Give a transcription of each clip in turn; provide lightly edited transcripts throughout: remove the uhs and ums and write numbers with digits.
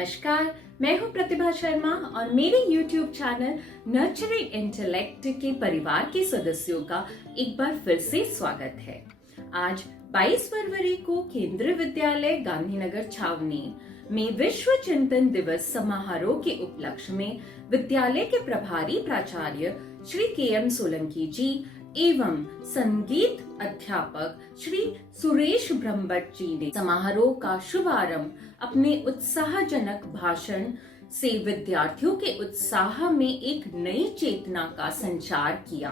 नमस्कार, मैं हूं प्रतिभा शर्मा और मेरे YouTube चैनल नर्चरिंग इंटेलेक्ट के परिवार के सदस्यों का एक बार फिर से स्वागत है। आज 22 फरवरी को केंद्रीय विद्यालय गांधीनगर छावनी में विश्व चिंतन दिवस समारोह के उपलक्ष्य में विद्यालय के प्रभारी प्राचार्य श्री के.एम. सोलंकी जी एवं संगीत अध्यापक श्री सुरेश ब्रह्मभट्ट जी ने समारोह का शुभारंभ अपने उत्साहजनक भाषण से विद्यार्थियों के उत्साह में एक नई चेतना का संचार किया।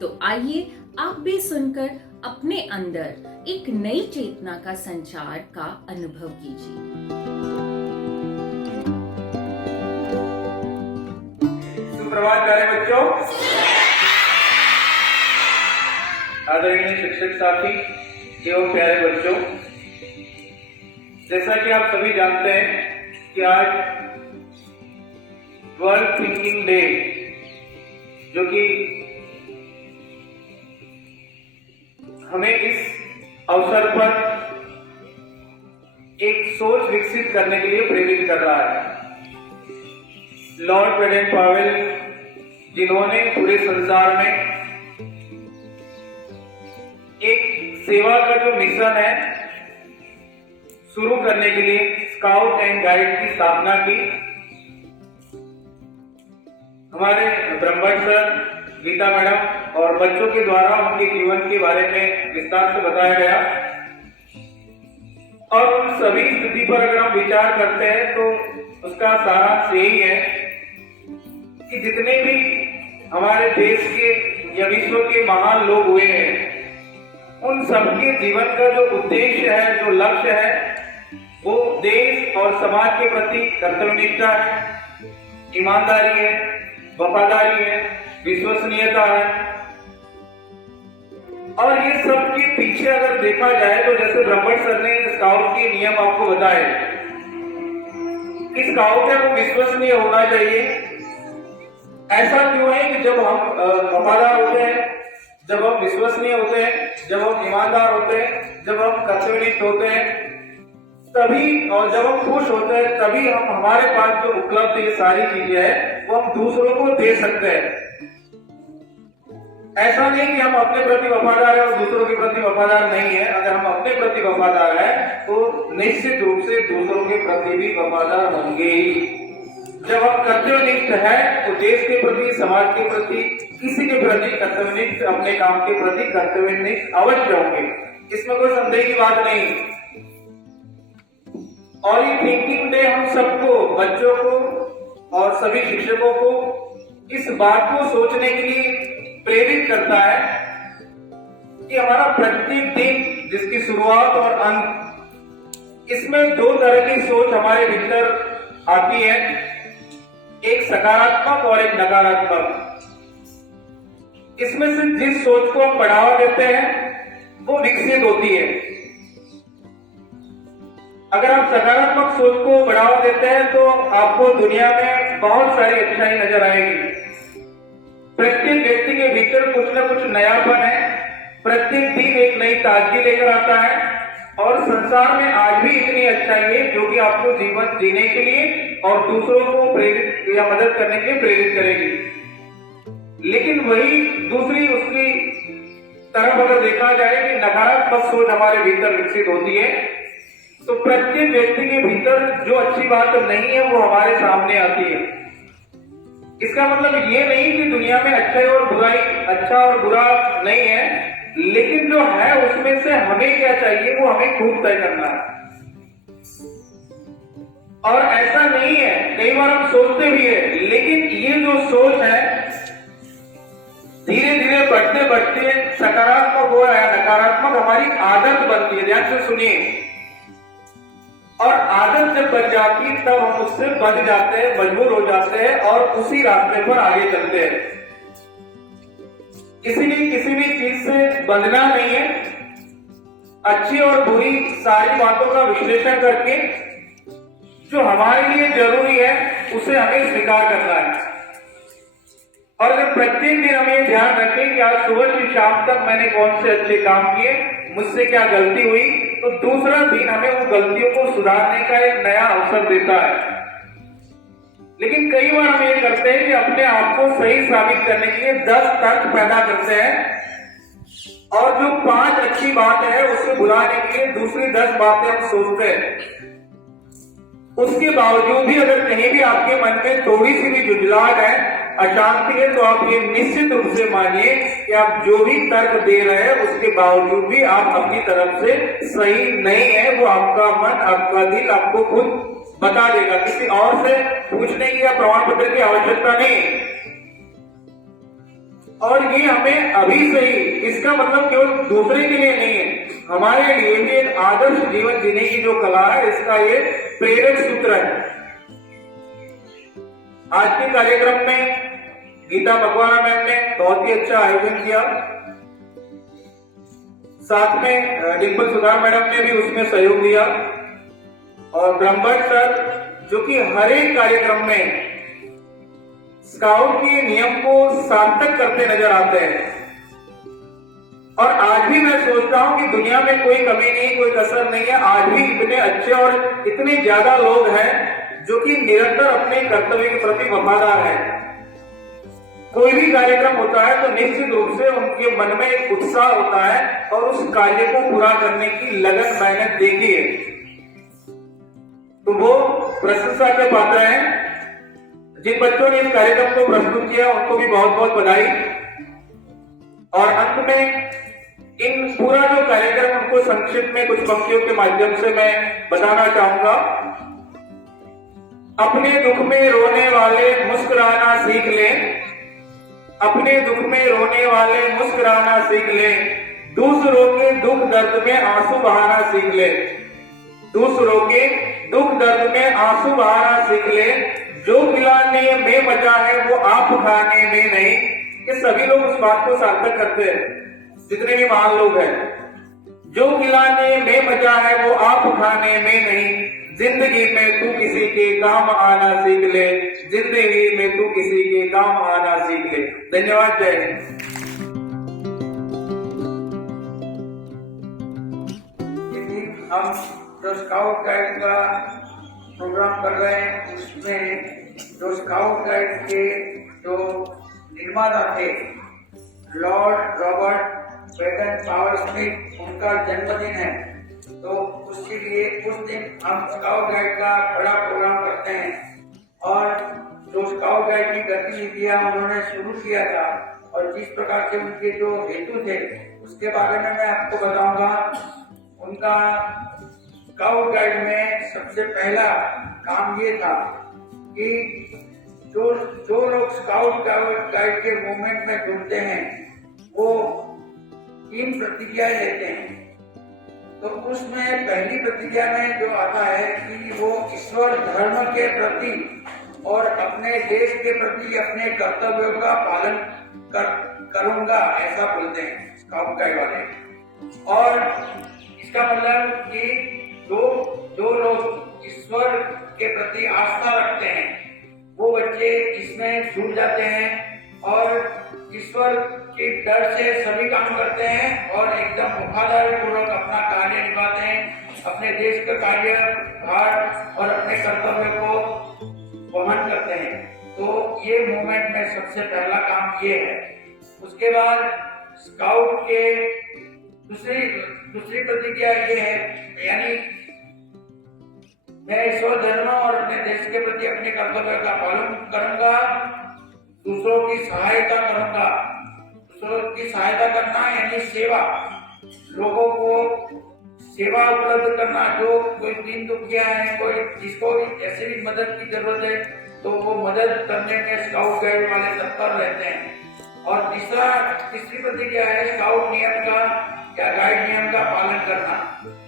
तो आइए आप भी सुनकर अपने अंदर एक नई चेतना का संचार का अनुभव कीजिए। सुप्रभात प्यारे बच्चों, आदरणीय शिक्षक साथी एवं प्यारे बच्चों, जैसा कि आप सभी जानते हैं कि आज वर्ल्ड थिंकिंग डे, जो कि हमें इस अवसर पर एक सोच विकसित करने के लिए प्रेरित कर रहा है। लॉर्ड बेडेन पावेल, जिन्होंने पूरे संसार में एक सेवा का जो मिशन है शुरू करने के लिए स्काउट एंड गाइड की स्थापना की, हमारे ब्रह्मभट्ट सर, गीता मैडम और बच्चों के द्वारा उनके जीवन के बारे में विस्तार से बताया गया। और उन सभी स्थिति पर अगर हम विचार करते हैं तो उसका सारांश यही है कि जितने भी हमारे देश के या विश्व के महान लोग हुए हैं, उन सबके जीवन का जो उद्देश्य है, जो लक्ष्य है, वो देश और समाज के प्रति कर्तव्यनिष्ठा है, ईमानदारी है, वफादारी है, विश्वसनीयता है। और ये सब के पीछे अगर देखा जाए तो जैसे ब्रह्मभट्ट सर ने स्काउट के नियम आपको बताए कि स्काउट है वो विश्वसनीय होना चाहिए। ऐसा क्यों है कि जब हम वफादार होते हैं, जब हम विश्वसनीय होते हैं, जब हम ईमानदार होते हैं, जब हम कर्तव्यनिष्ठ होते हैं, तभी और जब हम खुश होते हैं, तभी हम हमारे पास जो उपलब्ध ये सारी चीजें हैं वो हम दूसरों को दे सकते हैं। ऐसा नहीं कि हम अपने प्रति वफादार है और दूसरों के प्रति वफादार नहीं है। अगर हम अपने प्रति वफादार है तो निश्चित रूप से दूसरों के प्रति भी वफादार होंगे ही। जब हम कर्तव्यनिष्ठ है तो देश के प्रति, समाज के प्रति, किसी के प्रति कर्तव्यनिष्ठ, अपने काम के प्रति कर्तव्यनिष्ठ अवश्य होंगे, इसमें कोई संदेह की बात नहीं। और ये थिंकिंग डे हम सबको, बच्चों को और सभी शिक्षकों को इस बात को सोचने के लिए प्रेरित करता है कि हमारा प्रत्येक दिन, जिसकी शुरुआत और अंत, इसमें दो तरह की सोच हमारे भीतर आती है, एक सकारात्मक और एक नकारात्मक। इसमें से जिस सोच को हम बढ़ावा देते हैं वो विकसित होती है। अगर आप सकारात्मक सोच को बढ़ावा देते हैं तो आपको दुनिया में बहुत सारी अच्छाई नजर आएगी। प्रत्येक व्यक्ति के भीतर कुछ न कुछ नयापन है, प्रत्येक दिन एक नई ताजगी लेकर आता है और संसार में आज भी इतनी अच्छाई है जो कि आपको जीवन जीने के लिए और दूसरों को प्रेरित या मदद करने के लिए प्रेरित करेगी। लेकिन वही दूसरी उसकी तरफ अगर देखा जाए कि नकारात्मक सोच हमारे भीतर विकसित होती है तो प्रत्येक व्यक्ति के भीतर जो अच्छी बात नहीं है वो हमारे सामने आती है। इसका मतलब ये नहीं कि दुनिया में अच्छाई और बुराई, अच्छा और बुरा नहीं है, लेकिन जो है उसमें से हमें क्या चाहिए वो हमें खुद तय करना है। और ऐसा नहीं है, कई बार हम सोचते भी है, लेकिन ये जो सोच है धीरे धीरे बढ़ते बढ़ते सकारात्मक हो या नकारात्मक हमारी आदत बनती है। ध्यान से सुनिए। और आदत जब बन जाती है तब हम उससे बंध जाते हैं, मजबूर हो जाते हैं और उसी रास्ते पर आगे चलते हैं। इसीलिए किसी भी चीज से बंधना नहीं है, अच्छी और बुरी सारी बातों का विश्लेषण करके जो हमारे लिए जरूरी है उसे हमें स्वीकार करना है। और अगर प्रत्येक दिन हम ये ध्यान रखें कि आज सुबह से शाम तक मैंने कौन से अच्छे काम किए, मुझसे क्या गलती हुई, तो दूसरा दिन हमें वो गलतियों को सुधारने का एक नया अवसर देता है। लेकिन कई बार हम ये करते हैं कि अपने आप को सही साबित करने के लिए 10 तर्क पैदा करते हैं और जो 5 अच्छी बात है उसे बुलाने के लिए दूसरी 10 बातें हम सोचते हैं। उसके बावजूद भी अगर कहीं भी आपके मन में थोड़ी सी भी झुंझलाहट है, अशांति है, तो आप ये निश्चित रूप से मानिए कि आप जो भी तर्क दे रहे हैं उसके बावजूद भी आप अपनी तरफ से सही नहीं है। वो आपका मन, आपका दिल आपको खुद बता देगा। किसी और से पूछने की या प्रमाण पत्र की आवश्यकता नहीं। और ये हमें अभी सही, इसका मतलब केवल दूसरे के लिए नहीं है, हमारे लिए भी एक आदर्श जीवन जीने की जो कला है, इसका ये प्रेरक सूत्र है। आज के कार्यक्रम में गीता मकवाना मैम ने बहुत ही अच्छा आयोजन किया। साथ में डिम्पल सुधार मैडम ने भी उसमें सहयोग दिया और ब्रह्मभट्ट सर जो कि हर एक कार्यक्रम में स्काउट के नियम को सार्थक करते नजर आते हैं। और आज भी मैं सोचता हूं कि दुनिया में कोई कमी नहीं, कोई कसर नहीं है। आज भी इतने अच्छे और इतने ज्यादा लोग हैं जो कि निरंतर अपने कर्तव्य के प्रति वफादार हैं। कोई भी कार्यक्रम होता है तो निश्चित रूप से उनके मन में एक उत्साह होता है और उस कार्य को पूरा करने की लगन मेहनत देखी है, तो वो प्रशंसा के पात्र हैं। जिन बच्चों ने इस कार्यक्रम को प्रस्तुत किया उनको भी बहुत बहुत बधाई। और अंत में इन पूरा जो कार्यक्रम उनको संक्षिप्त में कुछ पंक्तियों के माध्यम से मैं बताना चाहूंगा। अपने दुख में रोने वाले मुस्कुराना सीख लें, अपने दुख में रोने वाले मुस्कुराना सीख लें, दूसरों के दुख दर्द में आंसू बहाना सीख लें, दूसरों के दुख दर्द में आंसू बहाना सीख लें, जो खिलाने में मजा है वो आप खाने में नहीं। ये सभी लोग उस बात को सार्थक करते हैं, जितने भी महान लोग हैं। जो खिलाने में मजा है वो आप खाने में नहीं, जिंदगी में तू किसी के काम आना सीख ले, जिंदगी में तू किसी के काम आना सीख ले। धन्यवाद, जय हिंद। हम जो स्काउट गाइड का प्रोग्राम कर रहे हैं उसमें जो स्काउट गाइड के जो निर्माता थे Lord Robert Baden Powell Smyth, उनका जन्मदिन है, तो उसके लिए उस दिन हम स्काउट गाइड का बड़ा प्रोग्राम करते हैं। और जो स्काउट गाइड की गतिविधियां उन्होंने शुरू किया था और जिस प्रकार के उनके जो हेतु थे उसके बारे में मैं आपको बताऊंगा। उनका स्काउट गाइड में सबसे पहला काम ये था कि जो लोग स्काउट गाइड के मूवमेंट में जुड़ते हैं वो 3 प्रतिज्ञाएं लेते हैं। तो उसमें पहली प्रतिज्ञा में जो आता है कि वो ईश्वर धर्म के प्रति और अपने देश के प्रति अपने कर्तव्यों का पालन करूंगा, ऐसा बोलते हैं स्काउट गाइड वाले। और इसका मतलब कि जो लोग ईश्वर के प्रति आस्था रखते हैं वो बच्चे इसमें जुड़ जाते हैं और ईश्वर के डर से सभी काम करते हैं और एकदम वफादारी पूर्वक अपना कार्य निभाते हैं, अपने देश का कार्य भार और अपने कर्तव्य को वहन करते हैं। तो ये मूवमेंट में सबसे पहला काम ये है। उसके बाद स्काउट के दूसरी प्रतिज्ञा ये है, यानी मैं ईश्वर धर्म और अपने देश के प्रति अपने कर्तव्य का पालन करूंगा, दूसरों की सहायता करूंगा। दूसरों की सहायता करना यानी सेवा, लोगों को सेवा उपलब्ध करना। जो कोई दीन दुखिया है, कोई जिसको ऐसे भी मदद की जरूरत है तो वो मदद करने में स्काउट गाइड वाले तत्पर रहते हैं। और तीसरी प्रतिज्ञा है स्काउट नियम का या गाइड नियम का पालन करना।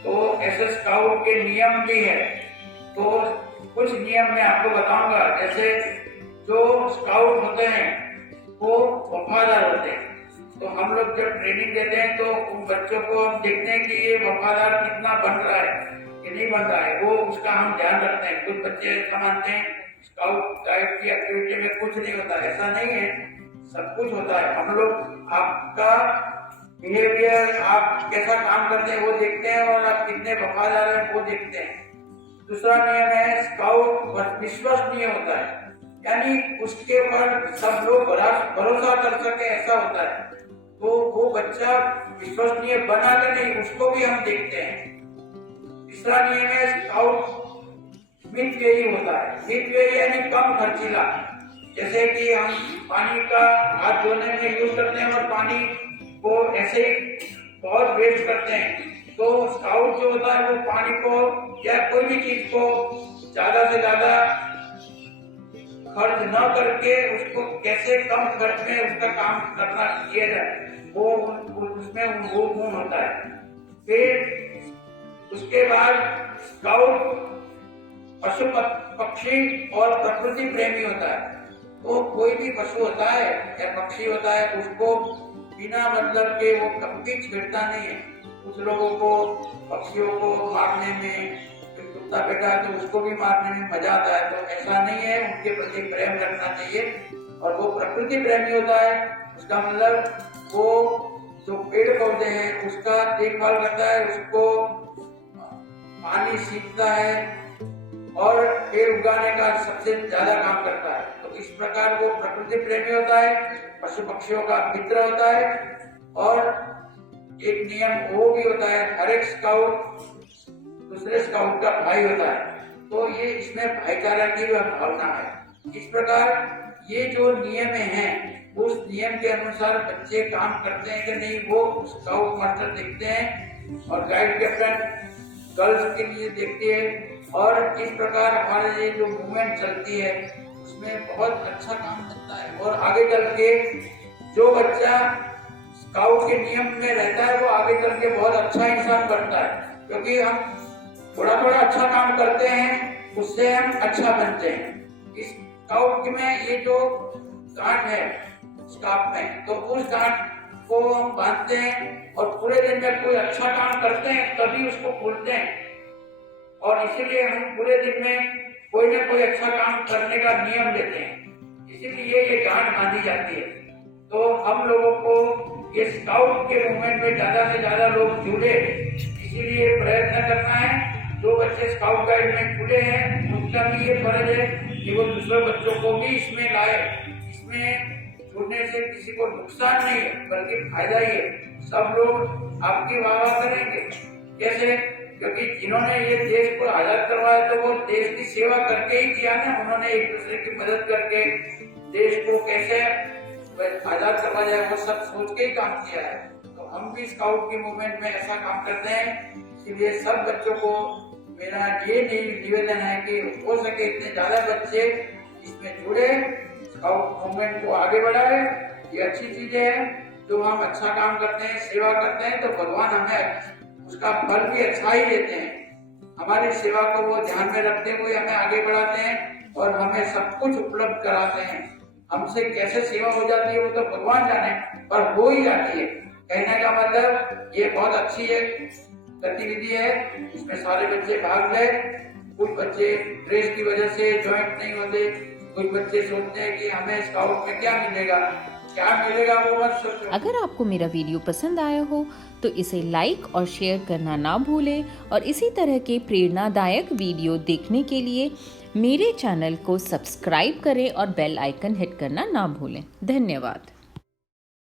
तो ऐसे स्काउट के नियम भी है, तो कुछ नियम मैं आपको बताऊंगा। जैसे जो स्काउट होते हैं वो वफादार होते हैं, तो हम लोग जब ट्रेनिंग देते हैं तो उन बच्चों को हम देखते हैं कि ये वफादार कितना बन रहा है कि नहीं बन रहा है, वो उसका हम ध्यान रखते हैं। कुछ बच्चे ऐसा मानते हैं स्काउट गाइड की एक्टिविटी में कुछ नहीं होता, ऐसा नहीं है, सब कुछ होता है। हम लोग आपका बिहेवियर, आप कैसा काम करते हैं वो देखते हैं और आप कितने वफादार हैं वो देखते हैं। दूसरा नियम है स्काउट विश्वसनीय होता है, यानी उसके ऊपर सब लोग भरोसा कर सके ऐसा होता है। तो वो बच्चा विश्वसनीय बना के नहीं, उसको भी हम देखते हैं। तीसरा नियम है स्काउट मित व्ययी होता है। मित व्ययी यानी कम खर्चीला। जैसे कि हम पानी का हाथ धोने में यूज करते हैं और पानी को ऐसे ही बहुत वेस्ट करते हैं, तो स्काउट जो होता है वो पानी को या कोई भी चीज को ज्यादा से ज्यादा खर्च न करके उसको कैसे कम खर्च में उसका काम करना किया जाए, वो उसमें वो गुण होता है। फिर उसके बाद स्काउट पशु पक्षी और प्रकृति प्रेमी होता है। तो कोई भी पशु होता है या पक्षी होता है, उसको बिना मतलब के वो कभी छेड़ता नहीं है। कुछ लोगों को पक्षियों को मारने में, कुत्ता बैठा है तो उसको भी मारने में मजा आता है, तो ऐसा नहीं है, उनके प्रति प्रेम रखना चाहिए। और वो प्रकृति प्रेमी होता है, उसका मतलब वो जो पेड़ पौधे हैं उसका देखभाल करता है, उसको पानी सींचता है और पेड़ उगाने का सबसे ज्यादा काम करता है। तो इस प्रकार वो प्रकृति प्रेमी होता है, पशु पक्षियों का मित्र होता है। और एक नियम वो भी होता है, हर एक स्काउट दूसरे स्काउट का भाई होता है। तो ये इसमें भाईचारा की भावना है। इस प्रकार ये जो नियम हैं, उस नियम के अनुसार बच्चे काम करते हैं कि नहीं, वो स्काउट मास्टर देखते हैं और गाइड कैप्टन गर्ल्स के लिए देखते हैं। और इस प्रकार हमारे ये जो मूवमेंट चलती है उसमें बहुत अच्छा काम चलता है। और आगे चल के जो बच्चा स्काउट के नियम में रहता है वो आगे चल के बहुत अच्छा इंसान बनता है, क्योंकि हम थोड़ा थोड़ा अच्छा काम करते हैं, उससे हम अच्छा बनते हैं। इस स्काउट में ये जो गांठ है स्काफ में, तो उस गांठ को हम बांधते हैं और पूरे दिन में कोई अच्छा काम करते हैं तभी उसको खोलते हैं। और इसीलिए हम पूरे दिन में कोई ना कोई अच्छा काम करने का नियम लेते हैं, इसीलिए ये गांठ बांधी जाती है। तो हम लोगों को ये स्काउट के मूवमेंट में ज्यादा से ज्यादा लोग जुड़े, इसीलिए प्रयत्न करना है। जो बच्चे स्काउट गाइड में जुड़े हैं उनका भी ये फर्ज है कि वो दूसरे बच्चों को भी इसमें लाए। इसमें जुड़ने से किसी को नुकसान नहीं है बल्कि फायदा ही है। सब लोग आपकी वाह करेंगे। कैसे? क्योंकि जिन्होंने ये देश को आजाद करवाया तो वो देश की सेवा करके ही किया ना। उन्होंने एक दूसरे की मदद करके देश को कैसे आजाद करवाया जाए वो सब सोच के ही काम किया है। तो हम भी स्काउट की मूवमेंट में ऐसा काम करते हैं। इसलिए सब बच्चों को मेरा ये निवेदन है कि हो सके इतने ज्यादा बच्चे इसमें जुड़े, स्काउट मूवमेंट को आगे बढ़ाए। ये अच्छी चीजें हैं। जो हम अच्छा काम करते हैं, सेवा करते हैं, तो भगवान हमें उसका फल भी अच्छा ही देते हैं। हमारी सेवा को वो ध्यान में रखते हुए हमें आगे बढ़ाते हैं और हमें सब कुछ उपलब्ध कराते हैं। हमसे कैसे सेवा हो जाती है वो तो भगवान जाने, पर हो ही जाती है। कहने का मतलब ये बहुत अच्छी है गतिविधि है, इसमें सारे बच्चे भाग ले। कुछ बच्चे ड्रेस की वजह से ज्वाइंट नहीं होते, कुछ बच्चे सोचते हैं कि हमें स्काउट में क्या मिलेगा वो मत सोचो। अगर आपको मेरा वीडियो पसंद आया हो तो इसे लाइक और शेयर करना ना भूलें और इसी तरह के प्रेरणादायक वीडियो देखने के लिए मेरे चैनल को सब्सक्राइब करें और बेल आइकन हिट करना ना भूलें। धन्यवाद।